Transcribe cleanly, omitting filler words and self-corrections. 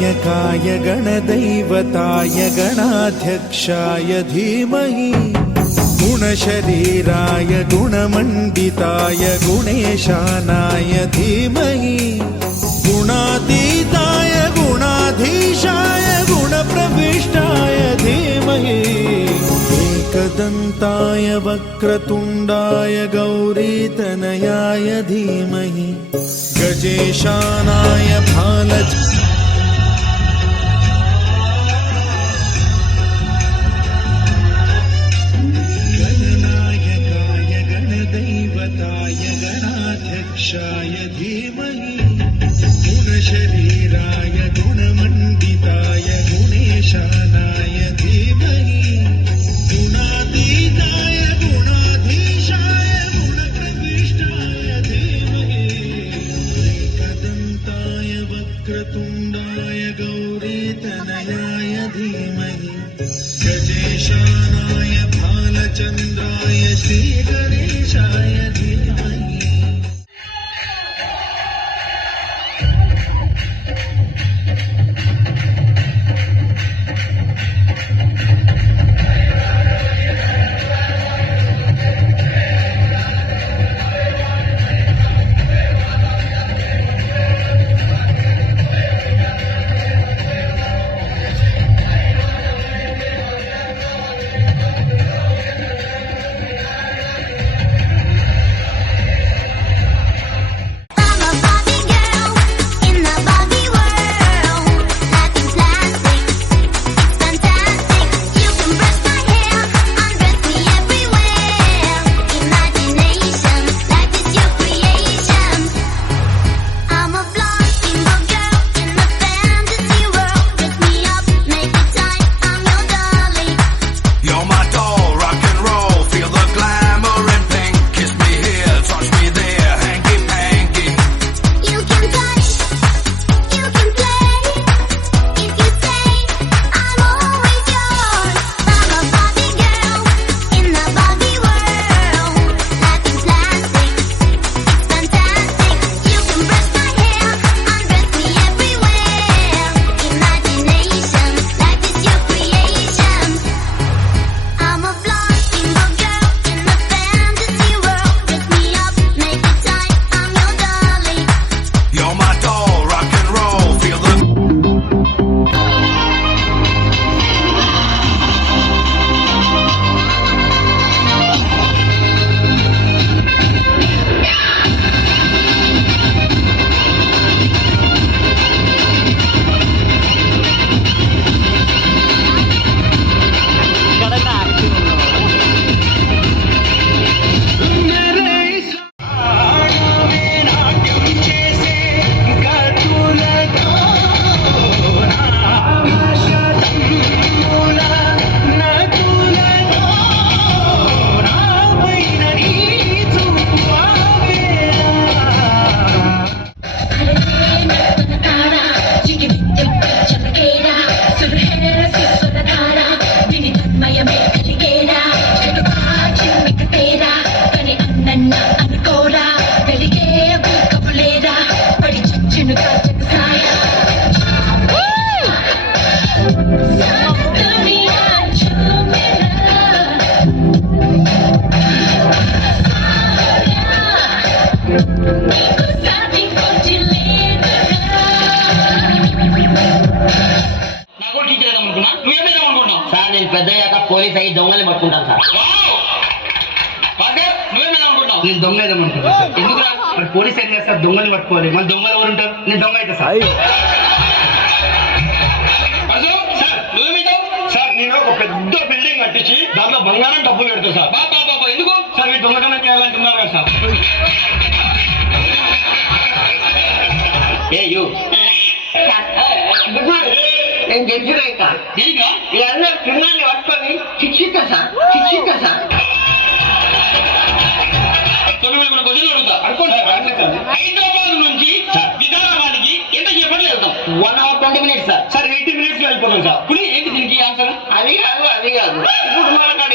गणनायकाय गणदैवताय गणाध्यक्षाय धीमहि गुणशरीराय गुणमण्डिताय गुणेशानाय धीमहि गुणातीताय गुणाधीशाय गुणप्रविष्टाय धीमहि एकदन्ताय वक्रतुण्डाय गौरीतनयाय धीमहि गजेशानाय गणनायकाय गणदैवताय गणाध्यक्षाय धीमहि गुणशरीराय गुणमण्डिताय गुणेशानाय धीमहि गुणातीताय गुणाधीशाय गुणप्रविष्टाय धीमहि एकदन्ताय वक्रतुण्डाय गौरीतनयाय धीमहि गजेशानाय भालचन्द्राय श्रीगणेशाय धीमहि। పోలీస్ అయ్యి దొంగలు పట్టుకుంటాను సార్. నేను దొంగ ఏదనుకుంటా ఎందుకు మరి పోలీస్ ఏం చేస్తారు? దొంగలు పట్టుకోవాలి. మన దొంగలు ఎవరు ఉంటారు? నేను దొంగ అయితే సార్. సార్ నేను ఒక పెద్ద బిల్డింగ్ కట్టించి దాంట్లో బంగారం డబ్బులు పెడతా సార్. బాబా ఎందుకు సార్? మీరు దొంగతనం చేయాలంటున్నారు కదా సార్. ఏ యూ నేను గెలిచినాక వీళ్ళందరూ చిన్నాన్ని పట్టుకొని శిక్షిస్తా సార్. హైదరాబాద్ నుంచి వికారాబాద్కి ఎంత చెప్పండి వెళ్తాం? 1 hour 20 minutes సార్. 80 minutes లో వెళ్ళిపోతాం సార్. ఇప్పుడు ఏంటి దీనికి ఆన్సర్? అది కాదు ఇప్పుడు మన కాడ